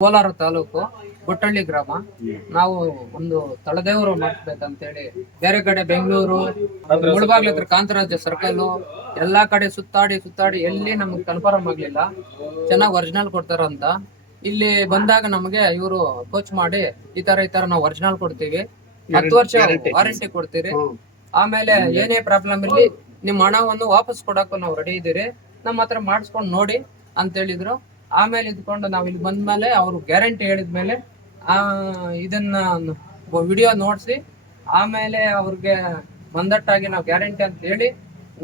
ಕೋಲಾರ ತಾಲೂಕು ಗೊಟ್ಟಳ್ಳಿ ಗ್ರಾಮ. ನಾವು ಒಂದು ತಳದೇವರು ಮಾಡಿಸ್ಬೇಕಂತೇಳಿ ಬೇರೆ ಕಡೆ ಬೆಂಗಳೂರು, ಮುಳಬಾಗ್ಲ ಹತ್ರ ಕಾಂತರಾಜ ಸರ್ಕಲ್ ಎಲ್ಲಾ ಕಡೆ ಸುತ್ತಾಡಿ ಎಲ್ಲಿ ನಮ್ಗೆ ಕನ್ಫರ್ಮ್ ಆಗ್ಲಿಲ್ಲ ಚೆನ್ನಾಗಿ ಒರಿಜಿನಲ್ ಕೊಡ್ತಾರಂತ. ಇಲ್ಲಿ ಬಂದಾಗ ನಮಗೆ ಇವರು ಕೋಚ್ ಮಾಡಿ ಈ ತರ ನಾವು ಒರಿಜಿನಲ್ ಕೊಡ್ತೀವಿ, 10 ವರ್ಷ ವಾರಂಟಿ ಕೊಡ್ತೀರಿ, ಆಮೇಲೆ ಏನೇ ಪ್ರಾಬ್ಲಮ್ ಇರ್ಲಿ ನಿಮ್ ಹಣವನ್ನು ವಾಪಸ್ ಕೊಡಕ್ಕೂ ನಾವು ರೆಡಿ ಇದೀರಿ, ನಮ್ಮ ಹತ್ರ ಮಾಡಿಸ್ಕೊಂಡು ನೋಡಿ ಅಂತ ಹೇಳಿದ್ರು. ಆಮೇಲೆ ಇದ್ಕೊಂಡು ನಾವ್ ಇಲ್ಲಿ ಬಂದ್ಮೇಲೆ ಅವ್ರು ಗ್ಯಾರಂಟಿ ಹೇಳಿದ್ಮೇಲೆ ಇದನ್ನ ವಿಡಿಯೋ ನೋಡ್ಸಿ ಆಮೇಲೆ ಅವ್ರಿಗೆ ಮಂದಟ್ಟಾಗಿ ನಾವು ಗ್ಯಾರಂಟಿ ಅಂತ ಹೇಳಿ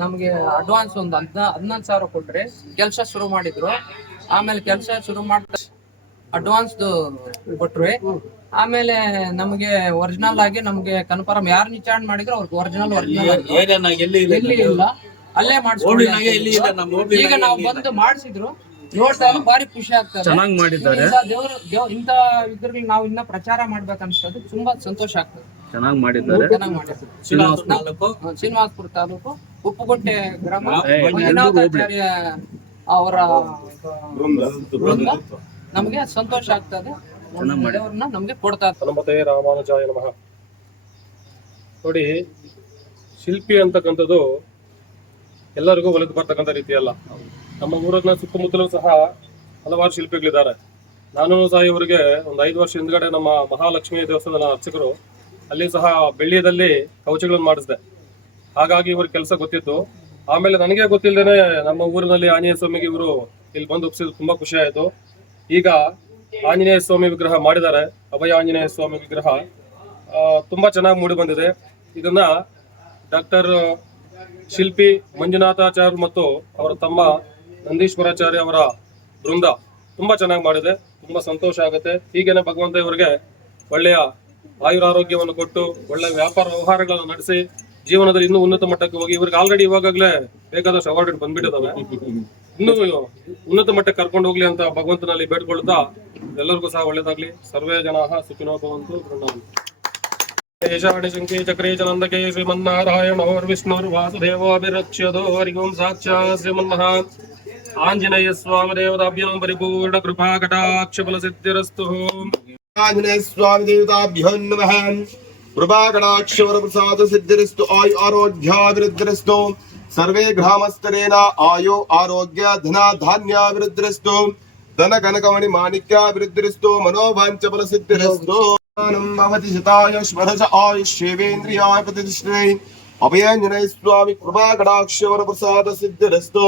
ನಮ್ಗೆ ಅಡ್ವಾನ್ಸ್ ಒಂದು 11,000 ಕೊಟ್ರಿ ಕೆಲಸ ಶುರು ಮಾಡಿದ್ರು. ಆಮೇಲೆ ಕೆಲಸ ಶುರು ಮಾಡ್ತಾ ಅಡ್ವಾನ್ಸ್ ಕೊಟ್ರಿ. ಆಮೇಲೆ ನಮ್ಗೆ ಒರಿಜಿನಲ್ ಆಗಿ ನಮ್ಗೆ ಕನ್ಫರ್ಮ್ ಯಾರು ವಿಚಾರಣೆ ಮಾಡಿದ್ರು ಅವ್ರಿಗೆ ಒರಿಜಿನಲ್ ಎಲ್ಲಿ ಇಲ್ಲ ಅಲ್ಲೇ ಮಾಡಿಸ್ಕೊಂಡು ಈಗ ನಾವು ಬಂದು ಮಾಡಿಸಿದ್ರು ನೋಡ್ತಾರೆ, ಬಾರಿ ಖುಷಿ ಆಗ್ತದೆ. ಚೆನ್ನಾಗಿ ಮಾಡಿದ್ದಾರೆ. ಇಂತ ಇದ್ರಲ್ಲಿ ನಾವು ಇನ್ನ ಪ್ರಚಾರ ಮಾಡ್ಬೇಕನ್ಸ್ತದೆ, ತುಂಬಾ ಸಂತೋಷ ಆಗ್ತದೆ. ಚೆನ್ನಾಗಿ ಮಾಡಿದ್ದಾರೆ. ಶ್ರೀನಿವಾಸಪುರ ತಾಲೂಕು ಉಪ್ಪುಗುಂಟೆ ಗ್ರಾಮ, ಮಂಜುನಾಥಾಚಾರ್ಯ ಅವರ ವೃಂದ ನಮ್ಗೆ ಸಂತೋಷ ಆಗ್ತದೆ. ದೇವ್ರನ್ನ ನಮ್ಗೆ ಕೊಡ್ತಾ ಹನುಮತೆ ರಾಮಾನುಜಾಯ ನಮಃ. ನೋಡಿ, ಶಿಲ್ಪಿ ಅಂತಕ್ಕಂಥದ್ದು ಎಲ್ಲರಿಗೂ ಒಲಿದು ಬರ್ತಕ್ಕಂಥ ರೀತಿ ಅಲ್ಲ. ನಮ್ಮ ಊರನ್ನ ಸುತ್ತಮುತ್ತಲೂ ಸಹ ಹಲವಾರು ಶಿಲ್ಪಿಗಳಿದ್ದಾರೆ. ನಾನು ಸಹ ಇವರಿಗೆ ಒಂದು 5 ವರ್ಷ ಹಿಂದ್ಗಡೆ ನಮ್ಮ ಮಹಾಲಕ್ಷ್ಮಿ ದೇವಸ್ಥಾನದ ಅರ್ಚಕರು ಅಲ್ಲಿ ಸಹ ಬೆಳ್ಳಿಯಲ್ಲಿ ಕವಚಗಳನ್ನು ಮಾಡಿಸಿದೆ. ಹಾಗಾಗಿ ಇವ್ರ ಕೆಲಸ ಗೊತ್ತಿತ್ತು. ಆಮೇಲೆ ನನಗೆ ಗೊತ್ತಿಲ್ಲದೇನೆ ನಮ್ಮ ಊರಿನಲ್ಲಿ ಆಂಜನೇಯ ಸ್ವಾಮಿಗೆ ಇವರು ಇಲ್ಲಿ ಬಂದು ಒಪ್ಪಿಸಿದ್ರು, ತುಂಬಾ ಖುಷಿ ಆಯ್ತು. ಈಗ ಆಂಜನೇಯ ಸ್ವಾಮಿ ವಿಗ್ರಹ ಮಾಡಿದ್ದಾರೆ, ಅಭಯ ಆಂಜನೇಯ ಸ್ವಾಮಿ ವಿಗ್ರಹ ತುಂಬಾ ಚೆನ್ನಾಗಿ ಮೂಡಿ ಬಂದಿದೆ. ಇದನ್ನ ಡಾಕ್ಟರ್ ಶಿಲ್ಪಿ ಮಂಜುನಾಥಾಚಾರ್ಯ ಮತ್ತು ಅವರ ತಮ್ಮ ನಂದೀಶ್ವರಾಚಾರ್ಯ ಅವರ ವೃಂದ ತುಂಬಾ ಚೆನ್ನಾಗಿ ಮಾಡಿದೆ. ತುಂಬಾ ಸಂತೋಷ ಆಗುತ್ತೆ. ಹೀಗೇನೆ ಭಗವಂತ ಇವರಿಗೆ ಒಳ್ಳೆಯ ಆಯುರಾರೋಗ್ಯವನ್ನು ಕೊಟ್ಟು ಒಳ್ಳೆಯ ವ್ಯಾಪಾರ ವ್ಯವಹಾರಗಳನ್ನು ನಡೆಸಿ ಜೀವನದಲ್ಲಿ ಇನ್ನೂ ಉನ್ನತ ಮಟ್ಟಕ್ಕೆ ಹೋಗಿ, ಇವ್ರಿಗೆ ಆಲ್ರೆಡಿ ಇವಾಗಲೇ ಬೇಕಾದಷ್ಟು ಅವಾರ್ಡ್ ಬಂದ್ಬಿಟ್ಟಿದ್ದಾವೆ, ಇನ್ನೂ ಉನ್ನತ ಮಟ್ಟಕ್ಕೆ ಕರ್ಕೊಂಡು ಹೋಗ್ಲಿ ಅಂತ ಭಗವಂತನಲ್ಲಿ ಬೇಡ್ಕೊಳ್ತಾ ಎಲ್ಲರಿಗೂ ಸಹ ಒಳ್ಳೇದಾಗ್ಲಿ. ಸರ್ವೇ ಜನಾಃ ಸುಖಿನೋ ಭವಂತು. ಏಷಾಣಿ ಶಂಕೇ ಚಕ್ರೇ ಚನಂದಕೆ ಶ್ರೀಮನ್ನಾರಾಯಣೋರ್ವಿಷ್ಣುರ್ವಾಸುದೇವೋಭಿರಕ್ಷ್ಯದೋ ಹರಿ ಓಂ ಸಾಕ್ಷಾತ್ ಶ್ರೀಮನ್ಮಹಾ ಆಂಜನೇಯ ಸ್ವಾಮಿ ದೇವತಾಭ್ಯೋ ಪರಿಪೂರ್ಣ ಕೃಪಾ ಕಟಾಕ್ಷ ಫಲ ಸಿದ್ಧಿರಸ್ತು. ಆಂಜನೇಯ ಸ್ವಾಮಿ ದೇವತಾಭ್ಯೋ ನಮಃ. ಕೃಪಾ ಕಟಾಕ್ಷ ಫಲ ಪ್ರಸಾದ ಸಿದ್ಧಿರಸ್ತು. ಆಯು ಆರೋಗ್ಯಾಭಿವೃದ್ಧಿರಸ್ತು. ಸರ್ವೇ ಗ್ರಾಮಸ್ಥರೇಣ ಆಯೋ ಆರೋಗ್ಯ ಧನ ಧಾನ್ಯಾಭಿವೃದ್ಧಿರಸ್ತು. ಧನ ಕನಕಮಣಿ ಮಾಣಿಕ್ಯಾಭಿವೃದ್ಧಿರಸ್ತು. ಮನೋವಾಂಚ ಫಲ ಸಿದ್ಧಿರಸ್ತು. ಭವತಿ ಶತಾಯುಷ್ಮರಸ ಆಯುಷ್ಯೇವೇಂದ್ರಿಯಾಯ ಪ್ರತಿಷ್ಠೆ. ಅಭಯಾಂಜನೇಯ ಸ್ವಾಮಿ ಕೃಪಾ ಕಟಾಕ್ಷ ಫಲ ಪ್ರಸಾದ ಸಿದ್ಧಿರಸ್ತು.